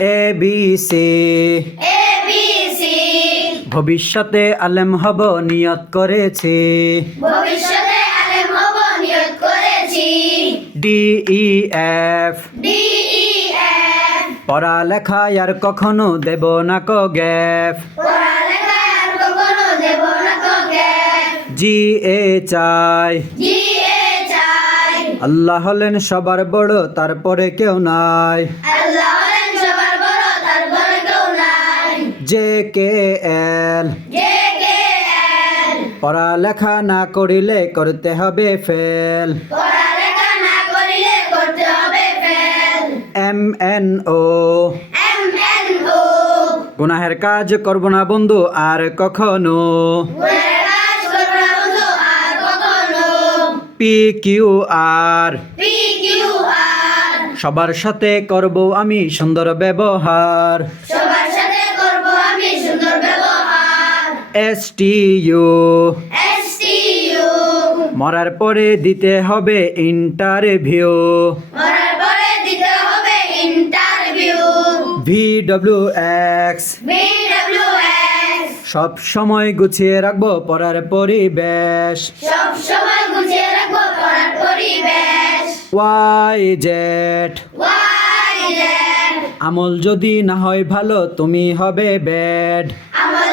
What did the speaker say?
ABC ABC ভবিষ্যতে আলেম হব নিয়ত করেছি। ভবিষ্যতে আলেম হব নিয়ত করেছি। DEF DEF পড়ালেখা আর কখনো দেব না কো গ্যাপ। পড়ালেখা আর কখনো দেব না তো গ্যাপ। GA চাই GA চাই আল্লাহ হলেন সবার বড়, তারপরে কেউ নাই। আল্লাহ হলেন সবার বড়, তারপরে কেউ নাই। JKL JKL পড়ালেখা না করিলে করতে হবে ফেল। পড়ালেখা না করিলে করতে হবে ফেল। MNO MNO গুনাহের কাজ করব না বন্ধু আর কখনো। গুনাহের কাজ করব না বন্ধু আর কখনো। PQR PQR সবার সাথে করব আমি সুন্দর ব্যবহার। সবার সাথে করব আমি সুন্দর ব্যবহার। STU STU মরার পরে দিতে হবে ইন্টারভিউ। মরার পরে দিতে হবে ইন্টারভিউ। VWX BWX সব সময় গুছিয়ে রাখবো পড়ার পরিবেশ। সব সময় গুছিয়ে রাখবো পড়ার পরিবেশ। YZ YZ আমল যদি না হয় ভালো তুমি হবে ব্যাড। আমল